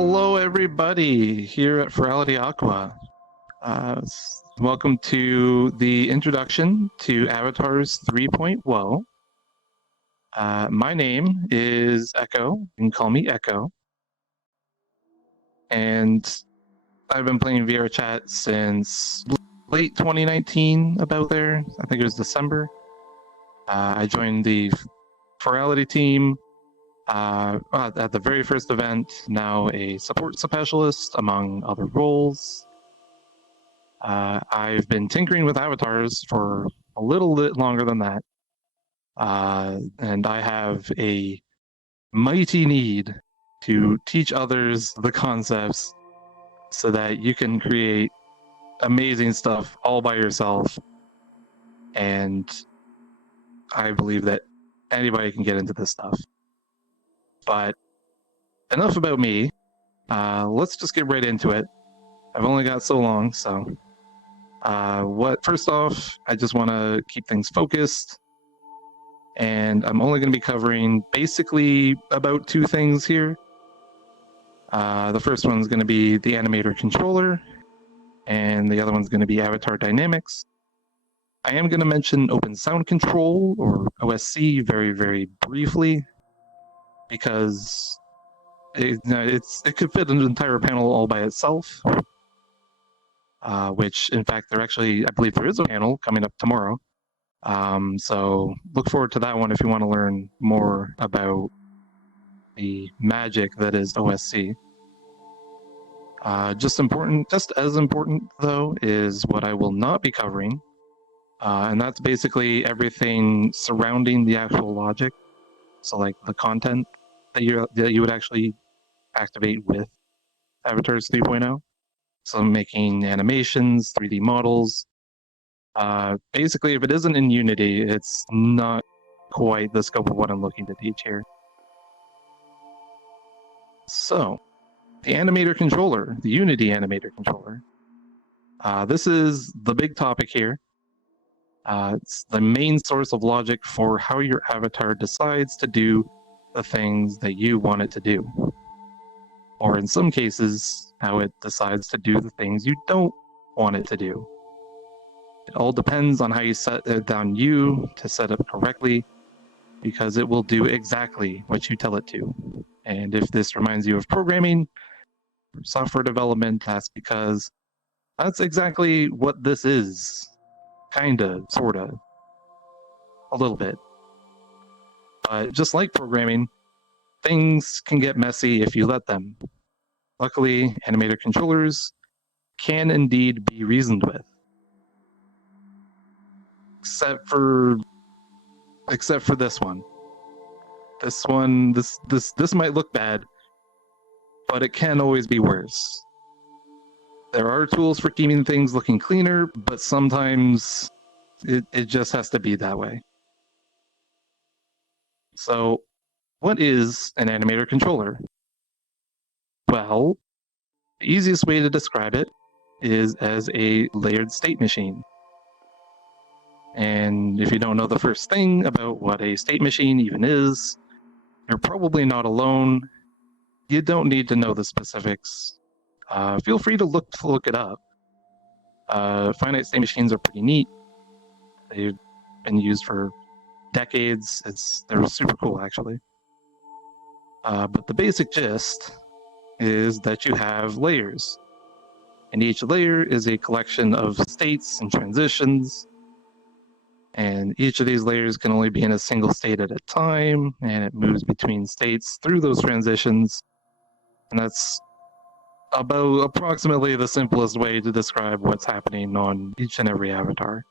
Hello, everybody, here at Furality Aqua. Welcome to the introduction to Avatars 3.0. My name is Ekko. You can call me Ekko. And I've been playing VRChat since late 2019, about there. I think it was December. I joined the Furality team at the very first event, now a support specialist, among other roles. I've been tinkering with avatars for a little bit longer than that. And I have a mighty need to teach others the concepts so that you can create amazing stuff all by yourself. And I believe that anybody can get into this stuff. But enough about me. Let's just get right into it. I've only got so long, so first off, I just want to keep things focused, and I'm only going to be covering basically about two things here. The first one's going to be the Animator Controller, and the other one's going to be Avatar Dynamics. I am going to mention Open Sound Control, or OSC, very, very briefly, because it could fit an entire panel all by itself. Which, in fact, I believe there is a panel coming up tomorrow. So look forward to that one if you want to learn more about the magic that is OSC. Just as important, though, is what I will not be covering. And that's basically everything surrounding the actual logic. So like the content that you would actually activate with Avatars 3.0. So making animations, 3D models. Basically, if it isn't in Unity, it's not quite the scope of what I'm looking to teach here. So, the Animator Controller, the Unity Animator Controller. This is the big topic here. It's the main source of logic for how your avatar decides to do the things that you want it to do. Or in some cases, how it decides to do the things you don't want it to do. It all depends on how you set it on you to set it correctly, because it will do exactly what you tell it to. And if this reminds you of programming or software development, that's because that's exactly what this is. Kinda, sorta, a little bit. But just like programming, things can get messy if you let them. Luckily, Animator Controllers can indeed be reasoned with. Except for this one. This might look bad, but it can always be worse. There are tools for keeping things looking cleaner, but sometimes it just has to be that way. So, what is an Animator Controller? Well, the easiest way to describe it is as a layered state machine. And if you don't know the first thing about what a state machine even is, you're probably not alone. You don't need to know the specifics. Feel free to look it up. Finite state machines are pretty neat. They've been used for decades. They're super cool, actually. But the basic gist is that you have layers. And each layer is a collection of states and transitions. And each of these layers can only be in a single state at a time, and it moves between states through those transitions. And that's about approximately the simplest way to describe what's happening on each and every avatar.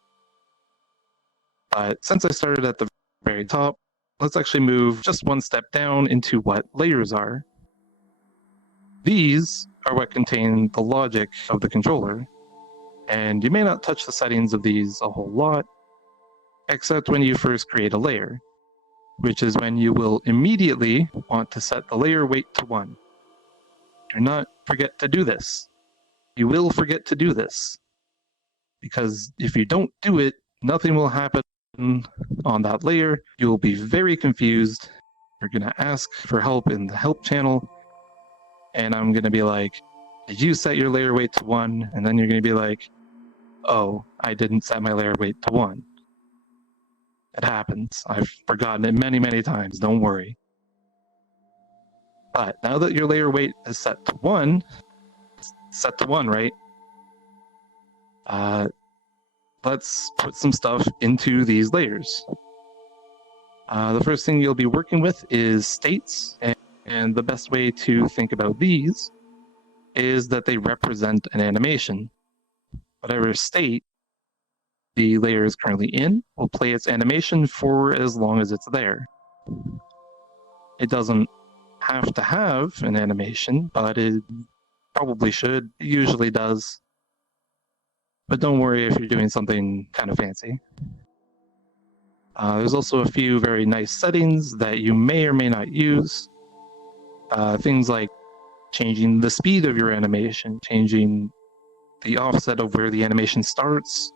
But since I started at the very top, let's actually move just one step down into what layers are. These are what contain the logic of the controller, and you may not touch the settings of these a whole lot, except when you first create a layer, which is when you will immediately want to set the layer weight to 1. Do not forget to do this. You will forget to do this, because if you don't do it, nothing will happen on that layer. You will be very confused. You're going to ask for help in the help channel, and I'm going to be like, did you set your layer weight to 1? And then you're going to be like, oh, I didn't set my layer weight to 1. It happens. I've forgotten it many, many times. Don't worry. But now that your layer weight is set to 1, right? Let's put some stuff into these layers. The first thing you'll be working with is states, and the best way to think about these is that they represent an animation. Whatever state the layer is currently in will play its animation for as long as it's there. It doesn't have to have an animation, but it probably should. It usually does. But don't worry if you're doing something kind of fancy. There's also a few very nice settings that you may or may not use. Things like changing the speed of your animation, changing the offset of where the animation starts.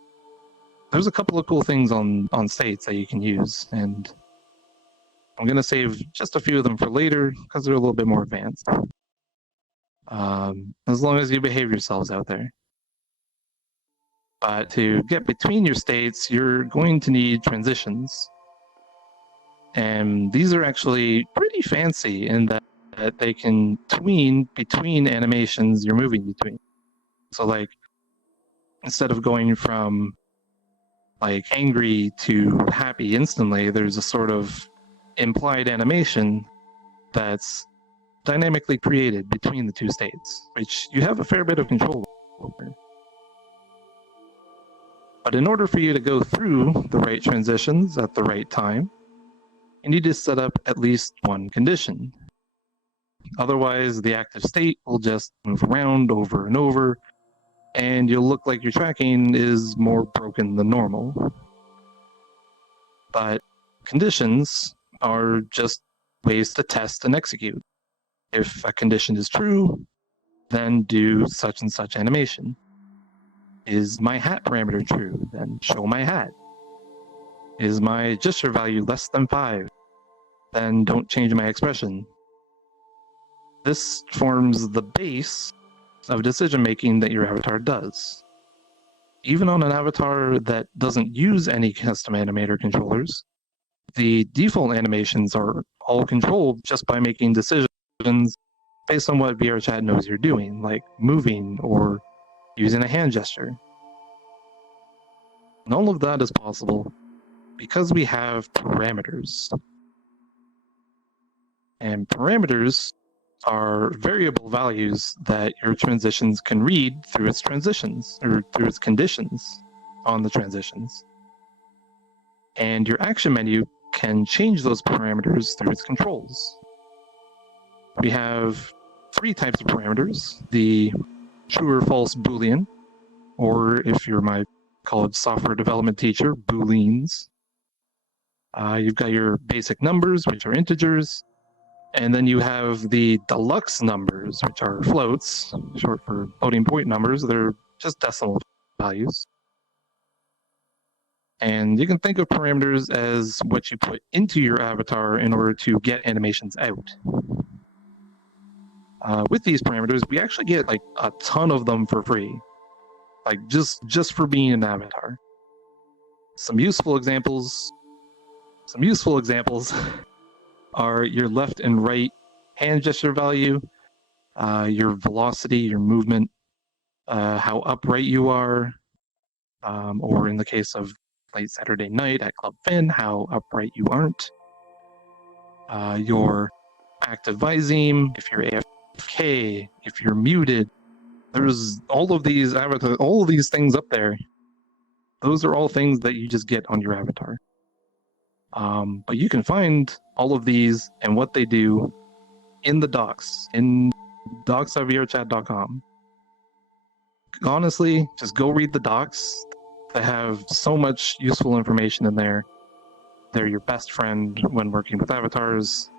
There's a couple of cool things on states that you can use, and I'm going to save just a few of them for later because they're a little bit more advanced. As long as you behave yourselves out there. But to get between your states, you're going to need transitions. And these are actually pretty fancy in that they can tween between animations you're moving between. So like, instead of going from like angry to happy instantly, there's a sort of implied animation that's dynamically created between the two states, which you have a fair bit of control over. But in order for you to go through the right transitions at the right time, you need to set up at least one condition. Otherwise, the active state will just move around over and over, and you'll look like your tracking is more broken than normal. But conditions are just ways to test and execute. If a condition is true, then do such and such animation. Is my hat parameter true? Then show my hat. Is my gesture value less than 5? Then don't change my expression. This forms the base of decision making that your avatar does. Even on an avatar that doesn't use any custom animator controllers, the default animations are all controlled just by making decisions based on what VRChat knows you're doing, like moving or using a hand gesture. And all of that is possible because we have parameters. And parameters are variable values that your transitions can read through its transitions, or through its conditions on the transitions. And your action menu can change those parameters through its controls. We have 3 types of parameters: the true or false Boolean, or if you're my college software development teacher, Booleans. You've got your basic numbers, which are integers, and then you have the deluxe numbers, which are floats, short for floating point numbers. They're just decimal values. And you can think of parameters as what you put into your avatar in order to get animations out. With these parameters, we actually get like a ton of them for free, like just for being an avatar. Some useful examples are your left and right hand gesture value, your velocity, your movement, how upright you are, or in the case of late Saturday night at Club Fin, how upright you aren't, your active viseme, if you're AFK, if you're muted. There's all of these things up there. Those are all things that you just get on your avatar. But you can find all of these and what they do in the docs, in docs.vrchat.com. Honestly, just go read the docs. They have so much useful information in there. They're your best friend when working with avatars.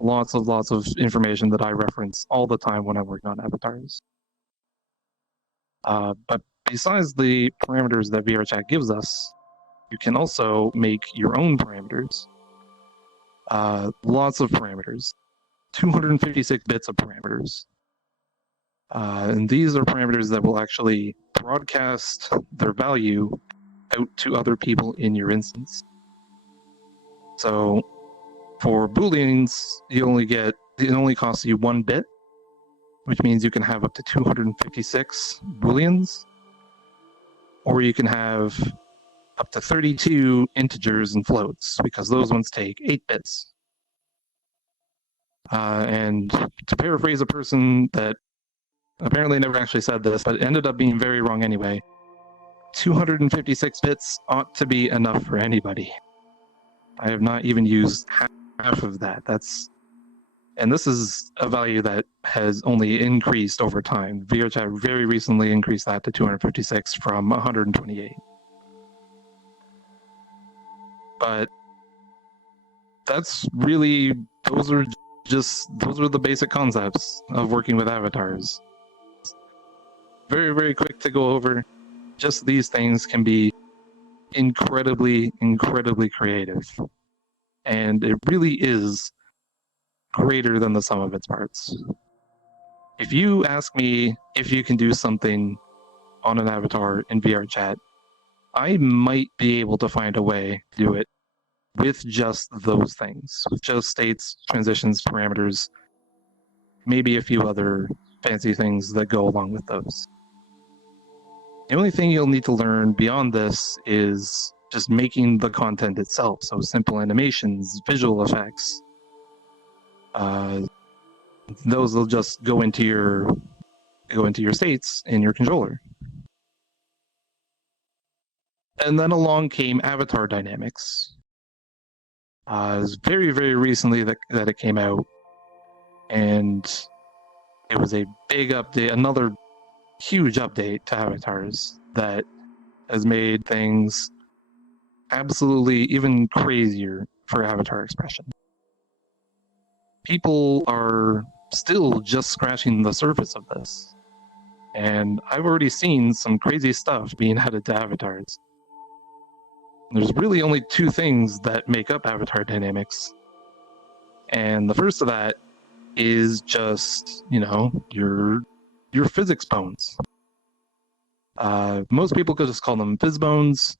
Lots of information that I reference all the time when I'm working on avatars. But besides the parameters that VRChat gives us, you can also make your own parameters. Lots of parameters. 256 bits of parameters. And these are parameters that will actually broadcast their value out to other people in your instance. So for Booleans, it only costs you 1 bit, which means you can have up to 256 Booleans, or you can have up to 32 integers and floats, because those ones take 8 bits. And to paraphrase a person that apparently never actually said this, but it ended up being very wrong anyway, 256 bits ought to be enough for anybody. I have not even used half of that. And this is a value that has only increased over time. VRChat very recently increased that to 256 from 128. But that's really, those are the basic concepts of working with avatars. Very, very quick to go over. Just these things can be incredibly, incredibly creative. And it really is greater than the sum of its parts. If you ask me if you can do something on an avatar in VRChat, I might be able to find a way to do it with just those things, with just states, transitions, parameters, maybe a few other fancy things that go along with those. The only thing you'll need to learn beyond this is just making the content itself. So simple animations, visual effects. Those will just go into your states in your controller. And then along came Avatar Dynamics. It was very, very recently that it came out, and it was a big update, another huge update to avatars that has made things absolutely even crazier for avatar expression. People are still just scratching the surface of this, and I've already seen some crazy stuff being added to avatars. There's really only 2 things that make up avatar dynamics, and the first of that is just, your physics bones. Most people could just call them Fizz bones.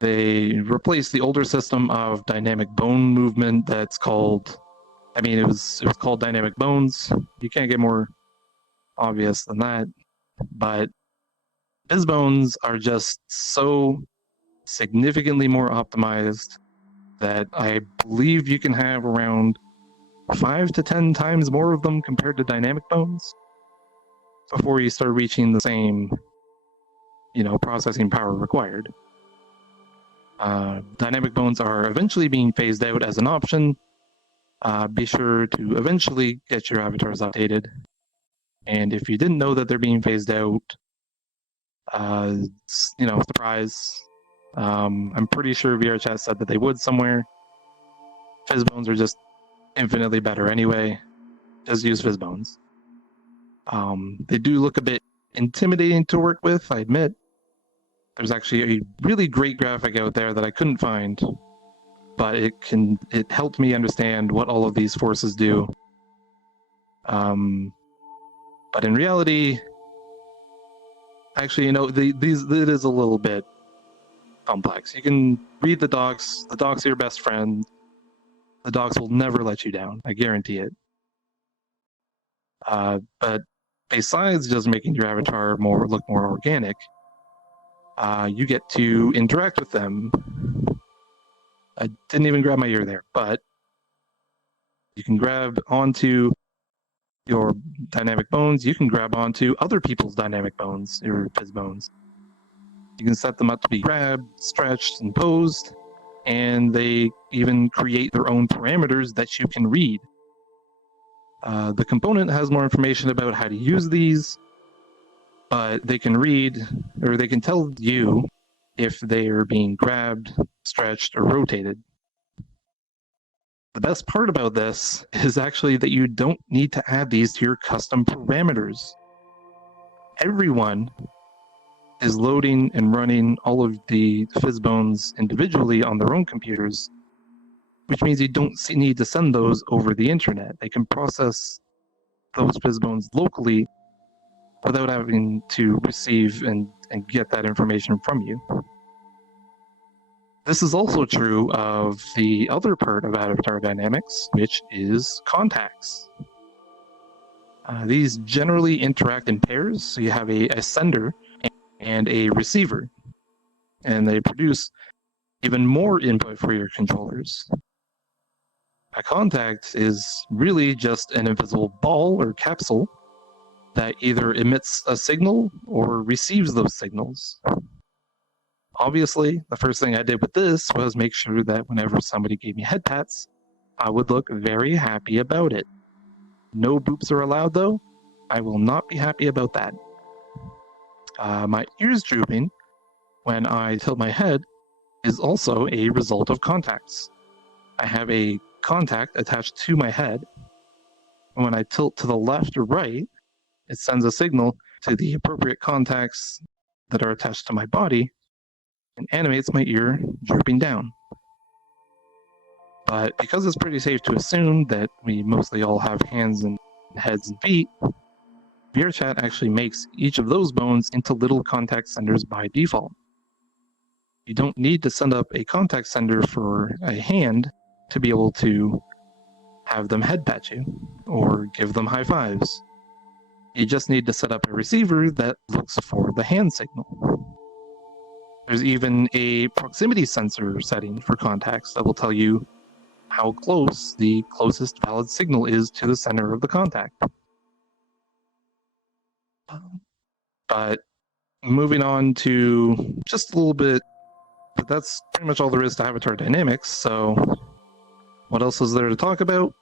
They replaced the older system of dynamic bone movement that's called, it was called dynamic bones. You can't get more obvious than that. But Fizz bones are just so significantly more optimized that I believe you can have around 5 to 10 times more of them compared to dynamic bones before you start reaching the same, processing power required. Dynamic bones are eventually being phased out as an option. Be sure to eventually get your avatars updated. And if you didn't know that they're being phased out, surprise. I'm pretty sure VRChat said that they would somewhere. Fizz bones are just infinitely better anyway. Just use Fizz bones. They do look a bit intimidating to work with, I admit. There's actually a really great graphic out there that I couldn't find, but it helped me understand what all of these forces do. But in reality, actually, it is a little bit complex. You can read the docs. The docs are your best friend. The docs will never let you down. I guarantee it. But besides just making your avatar look more organic, you get to interact with them. I didn't even grab my ear there, but you can grab onto your dynamic bones. You can grab onto other people's dynamic bones, your Fizz bones. You can set them up to be grabbed, stretched, and posed, and they even create their own parameters that you can read. The component has more information about how to use these, but they can read, or they can tell you if they are being grabbed, stretched, or rotated. The best part about this is actually that you don't need to add these to your custom parameters. Everyone is loading and running all of the Fizz bones individually on their own computers, which means you don't need to send those over the internet. They can process those Fizz bones locally without having to receive and get that information from you. This is also true of the other part of avatar dynamics, which is contacts. These generally interact in pairs, so you have a sender and a receiver, and they produce even more input for your controllers. A contact is really just an invisible ball or capsule that either emits a signal or receives those signals. Obviously, the first thing I did with this was make sure that whenever somebody gave me head pats, I would look very happy about it. No boops are allowed though. I will not be happy about that. My ears drooping when I tilt my head is also a result of contacts. I have a contact attached to my head, and when I tilt to the left or right, it sends a signal to the appropriate contacts that are attached to my body and animates my ear drooping down. But because it's pretty safe to assume that we mostly all have hands and heads and feet, VRChat actually makes each of those bones into little contact senders by default. You don't need to send up a contact sender for a hand to be able to have them head pat you or give them high fives. You just need to set up a receiver that looks for the hand signal. There's even a proximity sensor setting for contacts that will tell you how close the closest valid signal is to the center of the contact. But moving on to just a little bit, but that's pretty much all there is to avatar dynamics. So what else is there to talk about?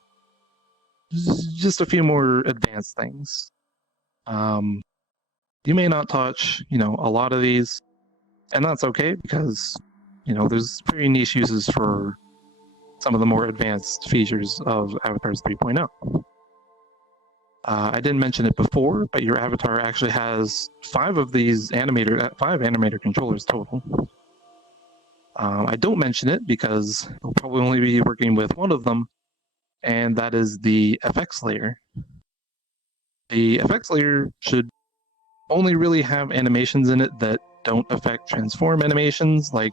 Just a few more advanced things. You may not touch, a lot of these, and that's okay because, there's very niche uses for some of the more advanced features of Avatars 3.0. I didn't mention it before, but your avatar actually has 5 animator controllers total. I don't mention it because we'll probably only be working with one of them, and that is the FX layer. The FX layer should only really have animations in it that don't affect transform animations, like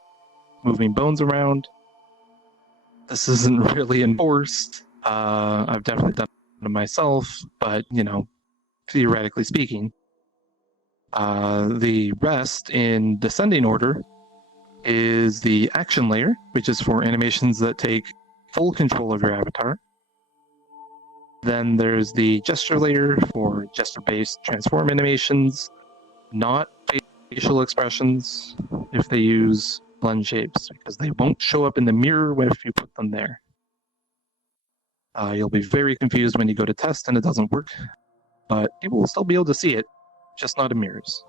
moving bones around. This isn't really enforced. I've definitely done it myself, but, theoretically speaking. The rest in descending order is the action layer, which is for animations that take full control of your avatar. Then there's the gesture layer for gesture-based transform animations, not facial expressions if they use blend shapes, because they won't show up in the mirror if you put them there. You'll be very confused when you go to test and it doesn't work, but people will still be able to see it, just not in mirrors.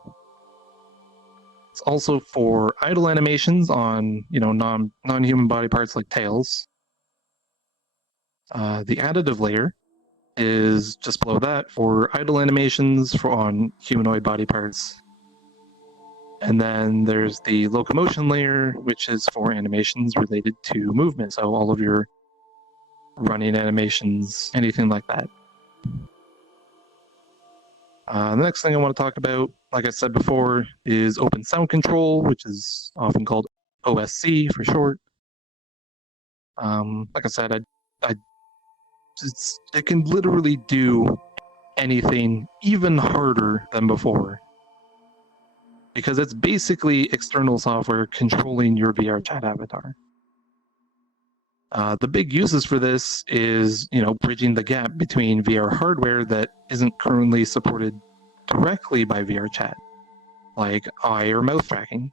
It's also for idle animations on, non-human body parts like tails. The additive layer is just below that for idle animations on humanoid body parts. And then there's the locomotion layer, which is for animations related to movement. So all of your running animations, anything like that. The next thing I want to talk about, like I said before, is open sound control, which is often called OSC for short. Like I said, it can literally do anything even harder than before, because it's basically external software controlling your VRChat avatar. The big uses for this is, bridging the gap between VR hardware that isn't currently supported directly by VRChat, like eye or mouth tracking.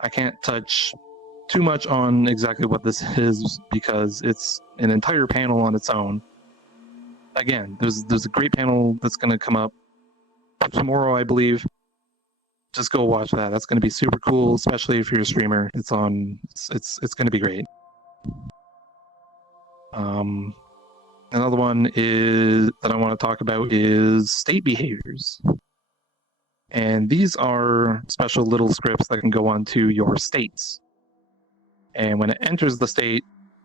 I can't touch too much on exactly what this is because it's an entire panel on its own. Again, there's a great panel that's going to come up tomorrow, I believe. Just go watch that. That's going to be super cool, especially if you're a streamer. It's going to be great. Another one that I want to talk about is state behaviors. And these are special little scripts that can go onto your states. And when it enters the state,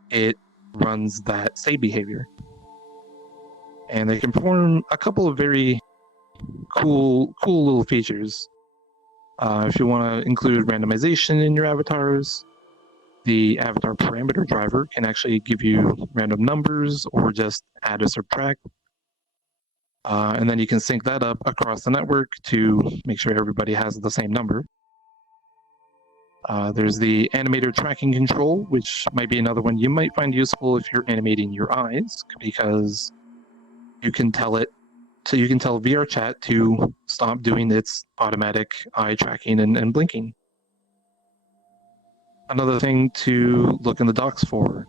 it runs that save behavior. And they can perform a couple of very cool little features. If you want to include randomization in your avatars, the avatar parameter driver can actually give you random numbers or just add or subtract. And then you can sync that up across the network to make sure everybody has the same number. There's the animator tracking control, which might be another one you might find useful if you're animating your eyes, because you can tell VRChat to stop doing its automatic eye tracking and blinking. Another thing to look in the docs for.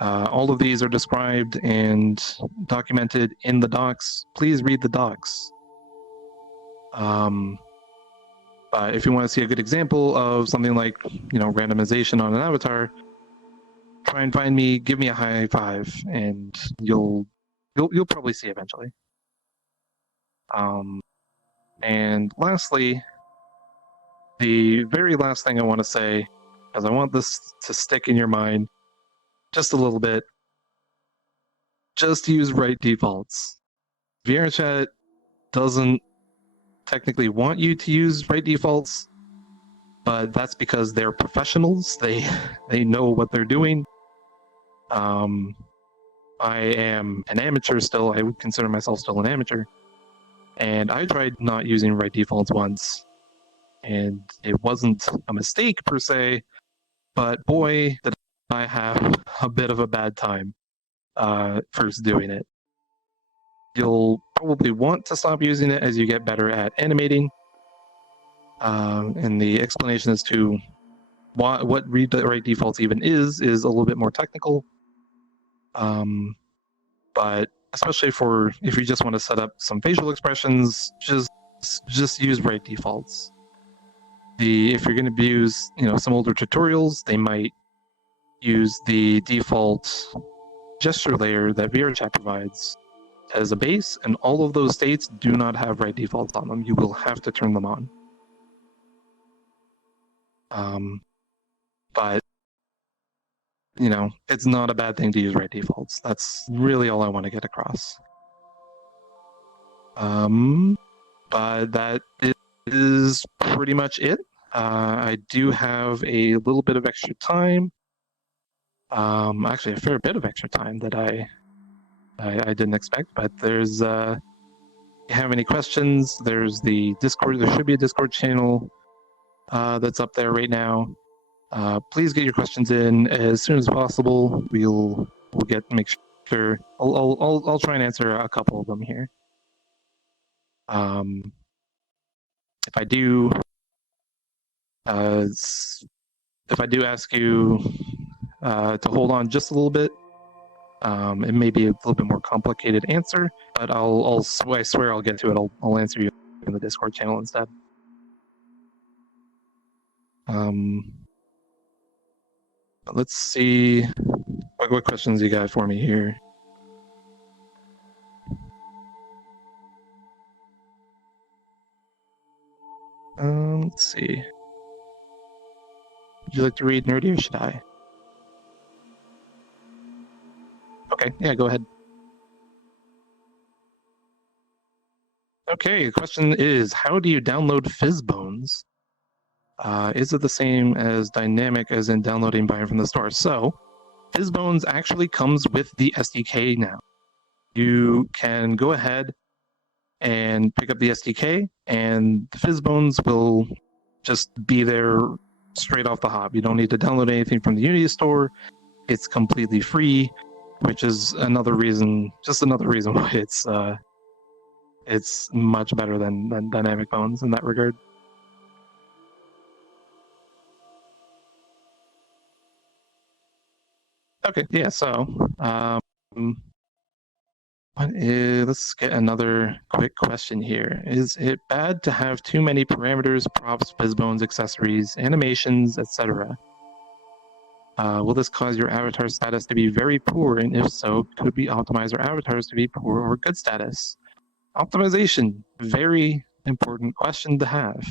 All of these are described and documented in the docs. Please read the docs. But if you want to see a good example of something like, randomization on an avatar, try and give me a high five, and you'll probably see eventually. And lastly, the very last thing I want to say, because I want this to stick in your mind just a little bit, just use right defaults. VRChat doesn't technically want you to use right defaults, but that's because they're professionals. They know what they're doing. I am an amateur still. I would consider myself still an amateur. And I tried not using right defaults once, and it wasn't a mistake per se, but boy, did I have a bit of a bad time first doing it. You'll probably want to stop using it as you get better at animating. And the explanation as to what read the right defaults even is a little bit more technical. But especially if you just want to set up some facial expressions, just use right defaults. If you're going to use some older tutorials, they might use the default gesture layer that VRChat provides as a base, and all of those states do not have right defaults on them. You will have to turn them on. But it's not a bad thing to use right defaults. That's really all I want to get across. But that is pretty much it. I do have a little bit of extra time. Actually, a fair bit of extra time that I didn't expect. But there's, if you have any questions, there's the Discord. There should be a Discord channel that's up there right now. Please get your questions in as soon as possible. We'll make sure. I'll try and answer a couple of them here. If I do ask you to hold on just a little bit, it may be a little bit more complicated answer, but I swear I'll get to it. I'll answer you in the Discord channel instead. Let's see what questions you got for me here. Let's see. Would you like to read Nerdy or should I? Okay, yeah, go ahead. Okay, the question is, how do you download Fizzbones? Is it the same as Dynamic as in downloading by from the store? So, Fizzbones actually comes with the SDK now. You can go ahead and pick up the SDK, and the Fizzbones will just be there straight off the hop. You don't need to download anything from the Unity store. It's completely free, which is another reason why it's much better than Dynamic Bones in that regard. Okay, yeah, so let's get another quick question here. Is it bad to have too many parameters, props, Fizzbones, accessories, animations, etc.? Will this cause your avatar status to be very poor? And if so, could we optimize our avatars to be poor or good status? Optimization, very important question to have.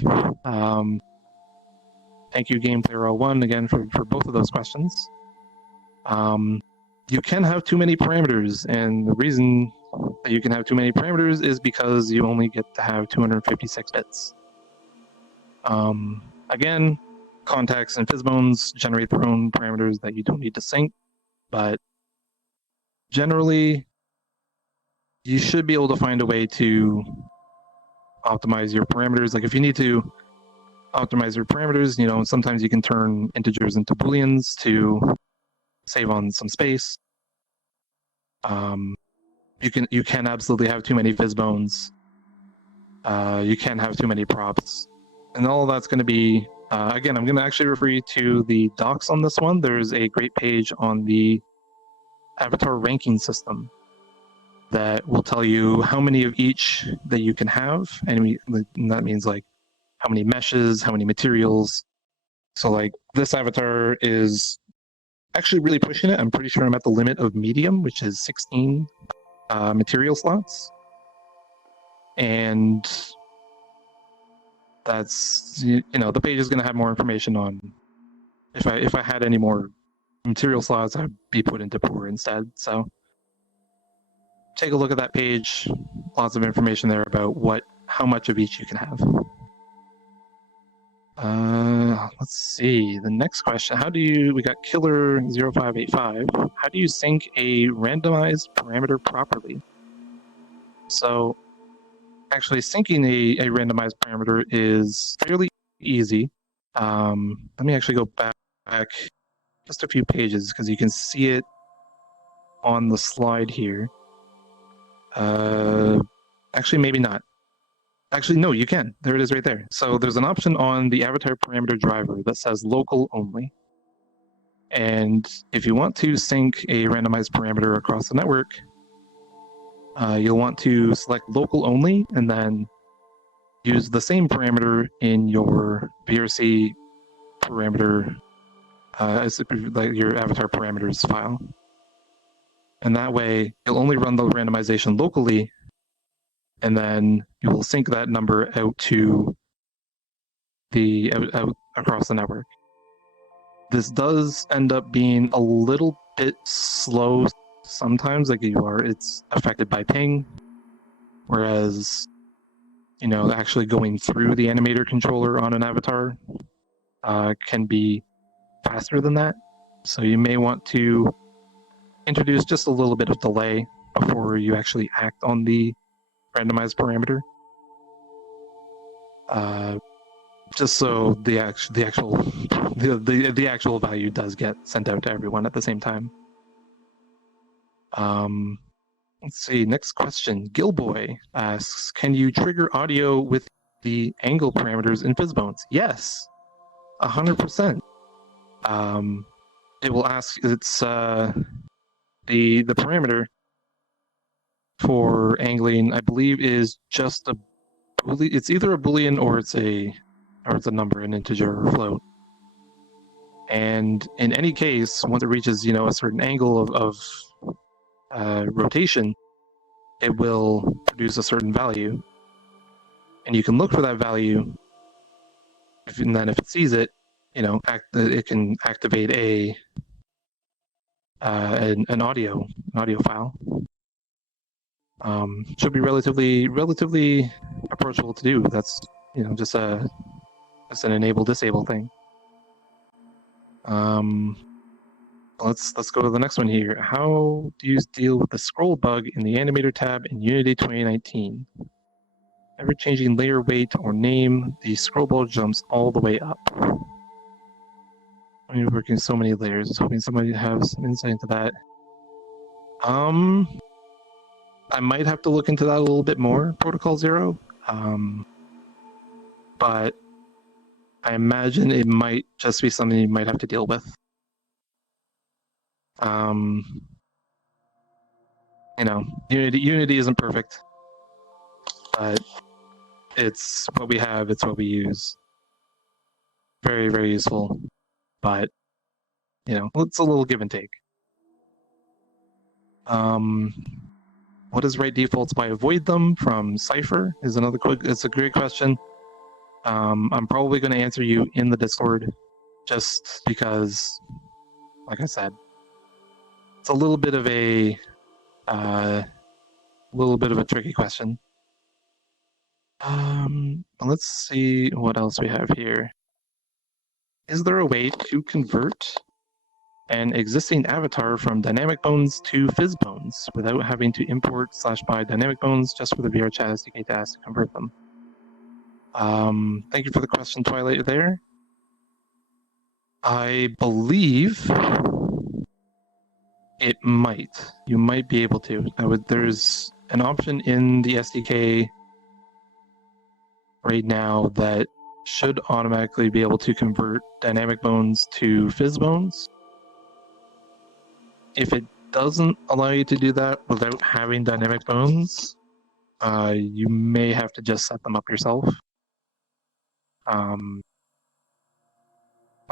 Thank you, GamePlayer01, again for both of those questions. You can have too many parameters, and the reason that you can have too many parameters is because you only get to have 256 bits. Again, contacts and fizzbones generate their own parameters that you don't need to sync, but generally, you should be able to find a way to optimize your parameters. Like if you need to optimize your parameters, you know, sometimes you can turn integers into booleans to save on some space. You can absolutely have too many fizzbones. You can have too many props, and all of that's going to be again. I'm going to actually refer you to the docs on this one. There's a great page on the avatar ranking system that will tell you how many of each that you can have, and that means like how many meshes, how many materials. So like this avatar is actually really pushing it. I'm pretty sure I'm at the limit of medium, which is 16 material slots. And that's, you know, the page is going to have more information on if I had any more material slots, I'd be put into poor instead. So take a look at that page. Lots of information there about how much of each you can have. Let's see. The next question, we got Killer 0585. How do you sync a randomized parameter properly? So actually syncing a randomized parameter is fairly easy. Let me actually go back just a few pages because you can see it on the slide here. Actually, maybe not. Actually, no, you can. There it is right there. So there's an option on the avatar parameter driver that says local only. And if you want to sync a randomized parameter across the network, you'll want to select local only and then use the same parameter in your VRC parameter, like your avatar parameters file. And that way, you'll only run the randomization locally, and then you will sync that number out to out across the network. This does end up being a little bit slow sometimes, it's affected by ping, whereas, you know, actually going through the Animator controller on an avatar can be faster than that. So you may want to introduce just a little bit of delay before you actually act on the randomized parameter. Just so the actual value does get sent out to everyone at the same time. Let's see. Next question. Gilboy asks, "Can you trigger audio with the angle parameters in Fizzbones?" Yes, 100%. It will ask. It's the parameter for angling, I believe, is just a boolean. It's either a boolean or it's a number, an integer or float. And in any case, once it reaches, you know, a certain angle of rotation, it will produce a certain value, and you can look for that value. And then if it sees it, you know, it can activate an audio file. Should be relatively approachable to do. That's, you know, just an enable disable thing. Let's go to the next one here. How do you deal with the scroll bug in the Animator tab in Unity 2019? Ever changing layer weight or name, the scroll bar jumps all the way up. I'm working so many layers. I was hoping somebody has some insight into that. I might have to look into that a little bit more, Protocol Zero. But I imagine it might just be something you might have to deal with. You know, Unity isn't perfect, but it's what we have, it's what we use. Very, very useful, but, you know, it's a little give and take. What is right defaults by avoid them from Cypher is another it's a great question. I'm probably going to answer you in the Discord, just because, like I said, it's a little bit of a tricky question. Let's see what else we have here. Is there a way to convert an existing avatar from dynamic bones to Fizz bones without having to import / buy dynamic bones just for the VRChat SDK to ask to convert them? Thank you for the question, Twilight, there. I believe it might. You might be able to. There's an option in the SDK right now that should automatically be able to convert dynamic bones to Fizz bones. If it doesn't allow you to do that without having dynamic bones, you may have to just set them up yourself. Like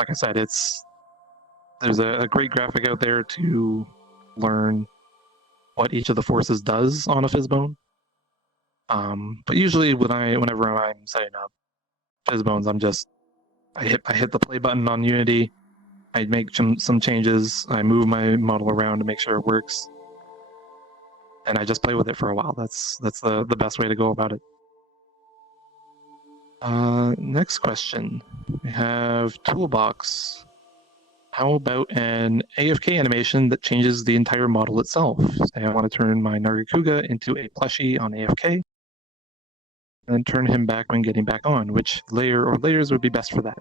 I said, there's a great graphic out there to learn what each of the forces does on a Fizz bone. But usually whenever I'm setting up Fizz bones, I hit the play button on Unity. I make some changes. I move my model around to make sure it works, and I just play with it for a while. That's the best way to go about it. Next question. We have Toolbox. How about an AFK animation that changes the entire model itself? Say I want to turn my Nargacuga into a plushie on AFK, and then turn him back when getting back on. Which layer or layers would be best for that?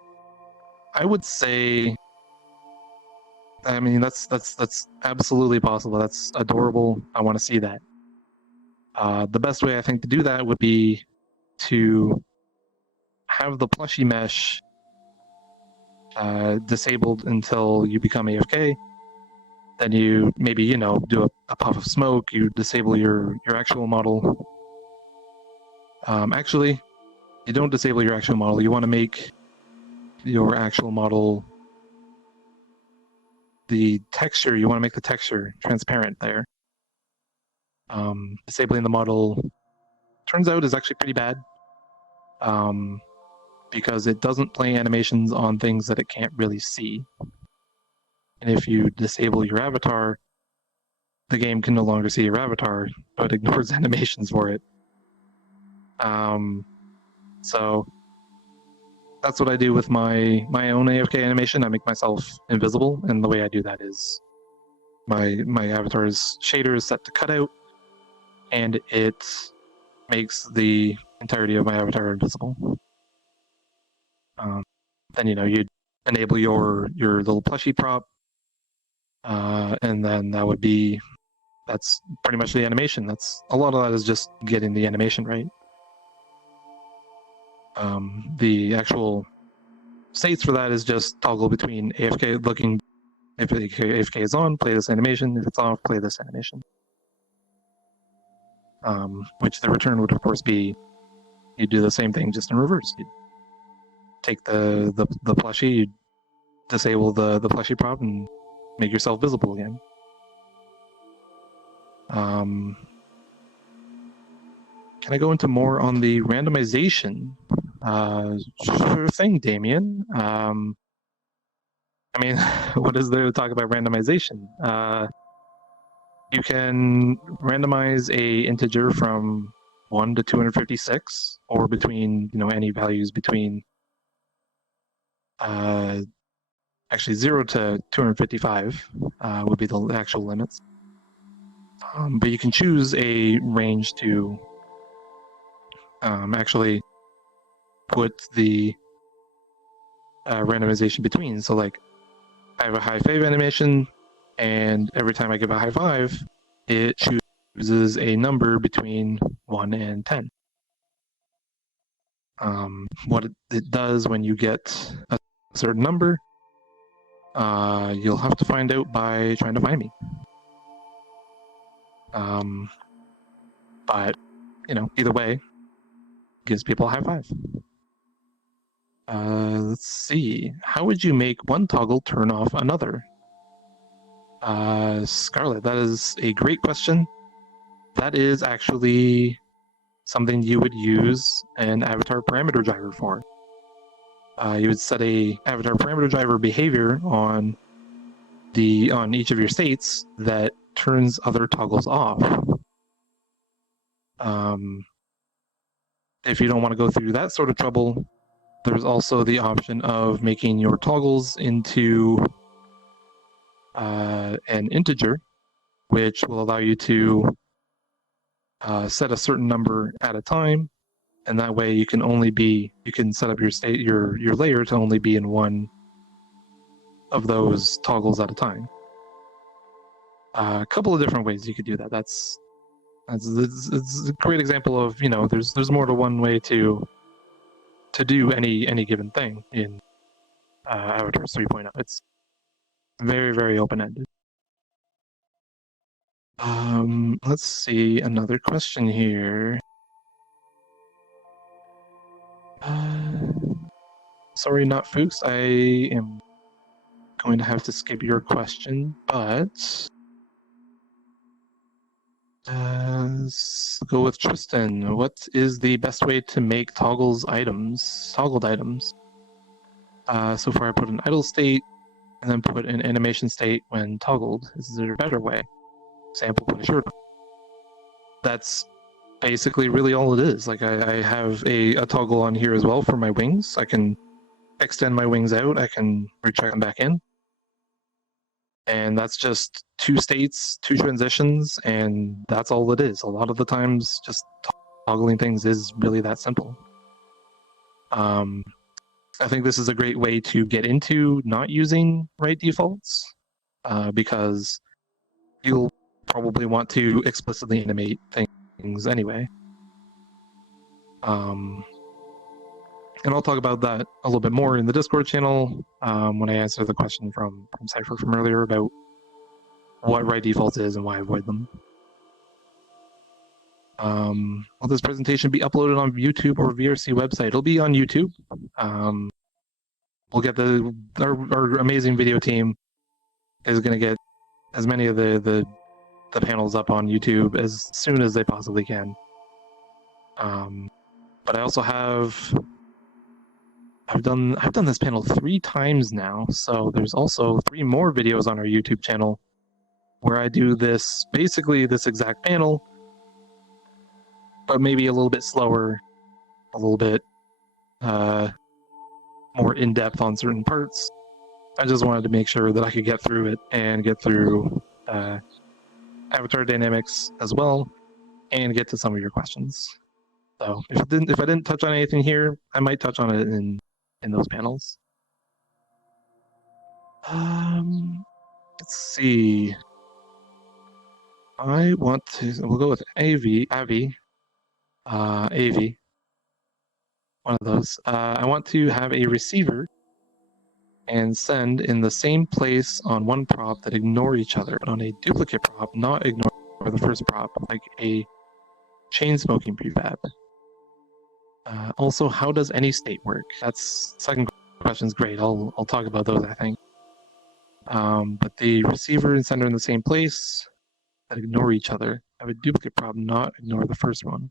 I would say, I mean, that's absolutely possible. That's adorable. I want to see that. The best way I think to do that would be to have the plushie mesh disabled until you become AFK. Then you maybe, do a puff of smoke, you disable your actual model. Actually, you don't disable your actual model. You want to make your actual model, the texture, you want to make the texture transparent there. Disabling the model turns out is actually pretty bad. Because it doesn't play animations on things that it can't really see. And if you disable your avatar, the game can no longer see your avatar, but ignores animations for it. So that's what I do with my own AFK animation. I make myself invisible, and the way I do that is my avatar's shader is set to cutout, and it makes the entirety of my avatar invisible. Then you'd enable your little plushie prop, and then that's pretty much the animation. That's a lot of that is just getting the animation right. The actual states for that is just toggle between AFK looking. If AFK is on, play this animation. If it's off, play this animation. Which the return would of course be, you do the same thing just in reverse. You take the plushie, you disable the plushie prop, and make yourself visible again. Can I go into more on the randomization? Sure thing, Damien. I mean, what is there to talk about randomization? You can randomize a integer from 1 to 256, or between any values between actually 0 to 255 would be the actual limits. But you can choose a range to actually put the randomization between. So like, I have a high five animation, and every time I give a high five, it chooses a number between 1 and 10. What it does when you get a certain number, you'll have to find out by trying to find me. But either way, gives people a high five. Let's see. How would you make one toggle turn off another? Scarlett, that is a great question. That is actually something you would use an avatar parameter driver for. You would set a avatar parameter driver behavior on on each of your states that turns other toggles off. If you don't want to go through that sort of trouble, there's also the option of making your toggles into an integer, which will allow you to set a certain number at a time, and that way you can set up your layer to only be in one of those toggles at a time. A couple of different ways you could do that. It's a great example of, there's more to one way to do any given thing in Avatars 3.0. It's very, very open-ended. Let's see, another question here. Sorry, not Fuchs. I am going to have to skip your question, but let's go with Tristan. What is the best way to make toggled items? So far I put an idle state and then put an animation state when toggled. Is there a better way? Example, put a shirt on. That's basically really all it is. Like I have a toggle on here as well for my wings. I can extend my wings out, I can retract them back in. And that's just two states, two transitions, and that's all it is. A lot of the times, just toggling things is really that simple. I think this is a great way to get into not using right defaults, because you'll probably want to explicitly animate things anyway. And I'll talk about that a little bit more in the Discord channel when I answer the question from Cypher from earlier about what right defaults is and why I avoid them. Will this presentation be uploaded on YouTube or VRC website? It'll be on YouTube. We'll get our amazing video team is going to get as many of the panels up on YouTube as soon as they possibly can. But I also I've done this panel 3 times now, so there's also 3 more videos on our YouTube channel where I do basically this exact panel, but maybe a little bit slower, a little bit more in-depth on certain parts. I just wanted to make sure that I could get through it and get through avatar dynamics as well, and get to some of your questions. So if I didn't touch on anything here, I might touch on it in those panels. Let's see. We'll go with Avi, one of those. I want to have a receiver and send in the same place on one prop that ignore each other, but on a duplicate prop, not ignore the first prop, like a chain smoking prefab. Also, how does any state work? That's second question's great. I'll talk about those, I think. But the receiver and sender in the same place that ignore each other. I have a duplicate prop, not ignore the first one.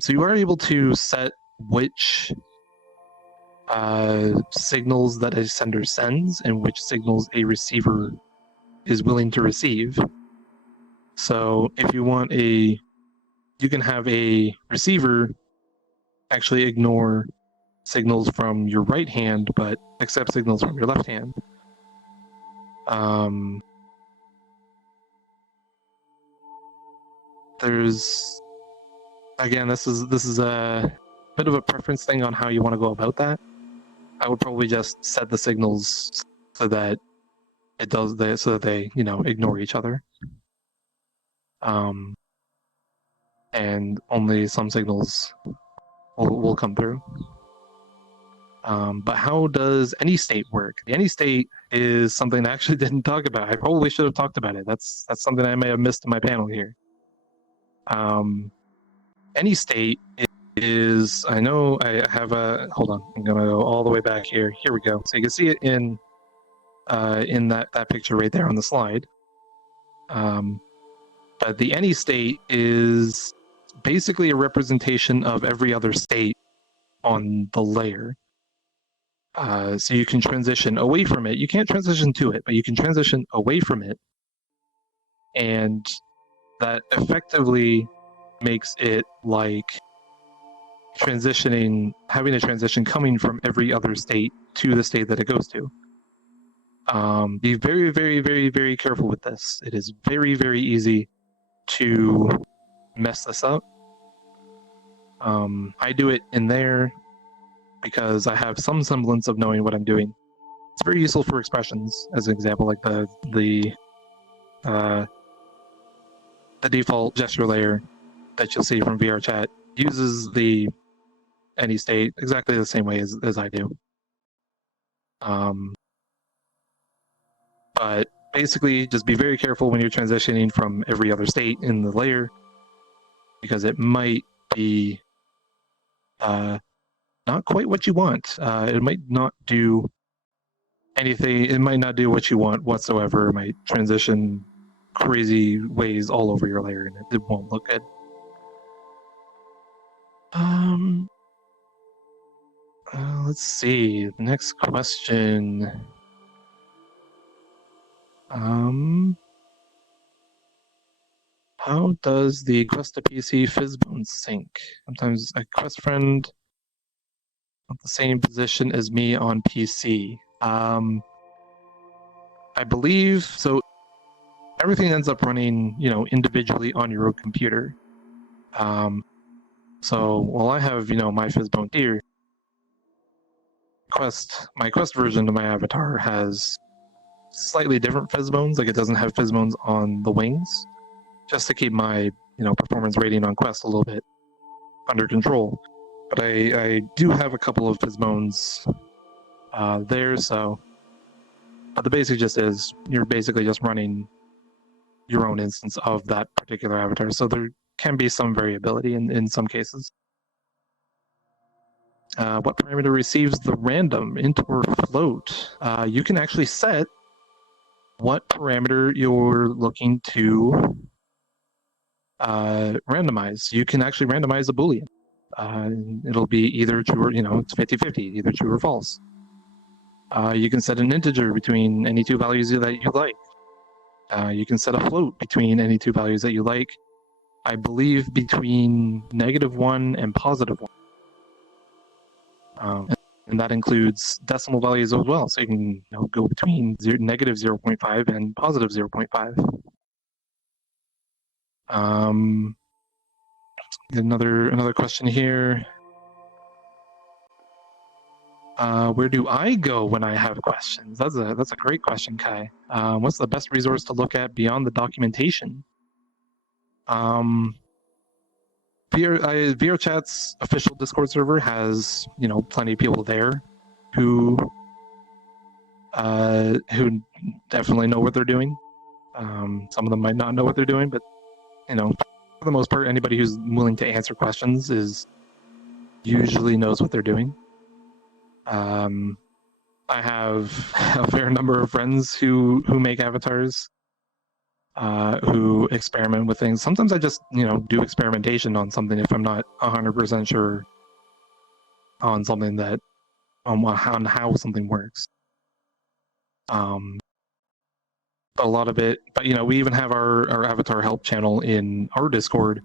So you are able to set which signals that a sender sends and which signals a receiver is willing to receive. So if you want you can have a receiver actually ignore signals from your right hand, but accept signals from your left hand. There's, again, this is a bit of a preference thing on how you want to go about that. I would probably just set the signals so that so that they ignore each other. And only some signals will come through. But how does any state work? The any state is something I actually didn't talk about. I probably should have talked about it. That's something I may have missed in my panel here. Any state is, I know I have hold on, I'm gonna go all the way back here. Here we go. So you can see it in that picture right there on the slide. But the any state is basically a representation of every other state on the layer. So you can transition away from it. You can't transition to it, but you can transition away from it. And that effectively makes it like having a transition coming from every other state to the state that it goes to. Be very, very, very, very careful with this. It is very, very easy to mess this up. I do it in there because I have some semblance of knowing what I'm doing. It's very useful for expressions, as an example, like the default gesture layer that you'll see from VRChat uses the any state exactly the same way as I do. But basically, just be very careful when you're transitioning from every other state in the layer, because it might be not quite what you want. It might not do anything. It might not do what you want whatsoever. It might transition crazy ways all over your layer, and it won't look good. Let's see. The next question. How does the Quest to PC Fizzbone sync? Sometimes a Quest friend at the same position as me on PC. I believe so. Everything ends up running, individually on your own computer. So while I have, my Fizzbone here, my Quest version of my avatar has slightly different Fizzbones. Like, it doesn't have Fizzbones on the wings, just to keep my, performance rating on Quest a little bit under control. But I do have a couple of Fizzbones there, so the basic gist is you're basically just running your own instance of that particular avatar. So there can be some variability in some cases. What parameter receives the random, int or float? You can actually set what parameter you're looking to randomize. You can actually randomize a Boolean. It'll be either true or, it's 50-50, either true or false. You can set an integer between any two values that you like. You can set a float between any two values that you like. I believe between -1 and +1. And that includes decimal values as well. So you can go between -0.5 and +0.5. Another question here. Where do I go when I have questions? That's a great question, Kai. What's the best resource to look at beyond the documentation? VRChat's official Discord server has plenty of people there who definitely know what they're doing. Some of them might not know what they're doing, but for the most part, anybody who's willing to answer questions usually knows what they're doing. I have a fair number of friends who make avatars, who experiment with things. Sometimes I just do experimentation on something if I'm not 100% sure on something that on how something works. But a lot of it, but we even have our avatar help channel in our Discord,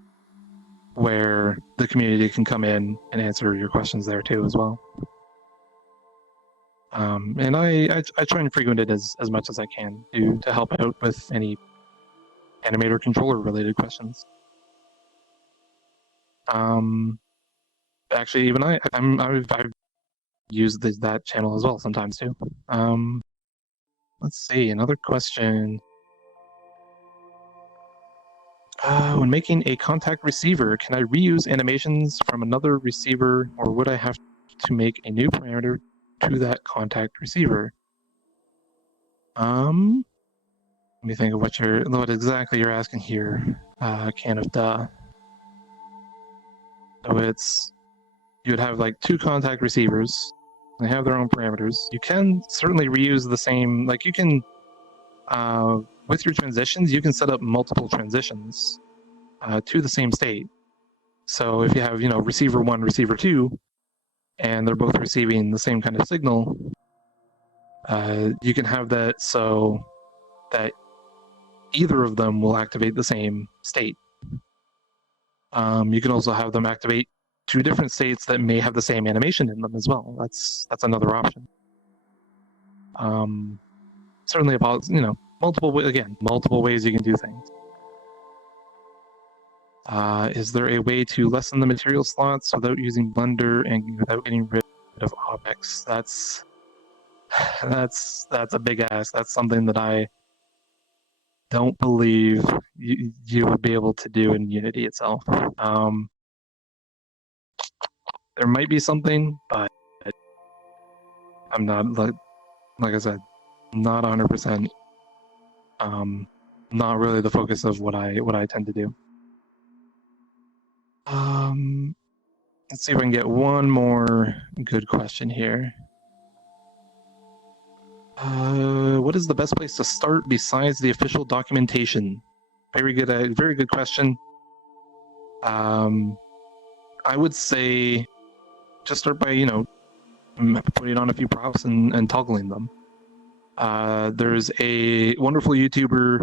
where the community can come in and answer your questions there too as well. And I try and frequent it as much as I can to help out with any Animator Controller related questions. Actually, even I've used that channel as well sometimes too. Let's see, another question. When making a contact receiver, can I reuse animations from another receiver, or would I have to make a new parameter to that contact receiver? Let me think of what exactly you're asking here. Can of duh. So you would have like two contact receivers. They have their own parameters. You can certainly reuse the same, like you can, with your transitions, you can set up multiple transitions to the same state. So if you have, receiver 1, receiver 2, and they're both receiving the same kind of signal, you can have that so that either of them will activate the same state. You can also have them activate two different states that may have the same animation in them as well. That's another option. Certainly about, multiple ways you can do things. Is there a way to lessen the material slots without using Blender and without getting rid of objects? That's a big ask. That's something that I don't believe you would be able to do in Unity itself. There might be something, but I'm not, like I said, not 100%. Not really the focus of what I tend to do. Let's see if I can get one more good question here. What is the best place to start besides the official documentation? Very good question. I would say just start by, putting on a few props and toggling them. There's a wonderful YouTuber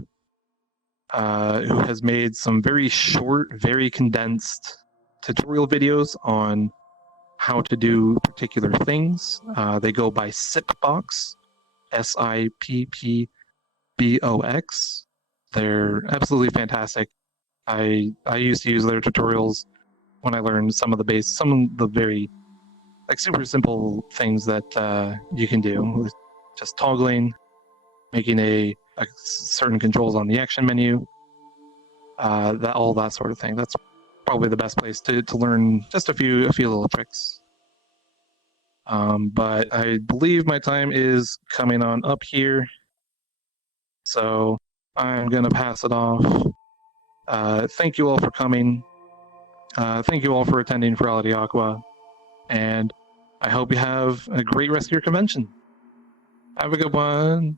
who has made some very short, very condensed tutorial videos on how to do particular things. They go by Sippbox, Sippbox. They're absolutely fantastic. I used to use their tutorials when I learned some of the very super simple things that you can do with just toggling, making a certain controls on the action menu, all that sort of thing. That's probably the best place to learn just a few little tricks. But I believe my time is coming on up here, so I'm gonna pass it off. Thank you all for coming. Thank you all for attending Furality Aqua, and I hope you have a great rest of your convention. Have a good one.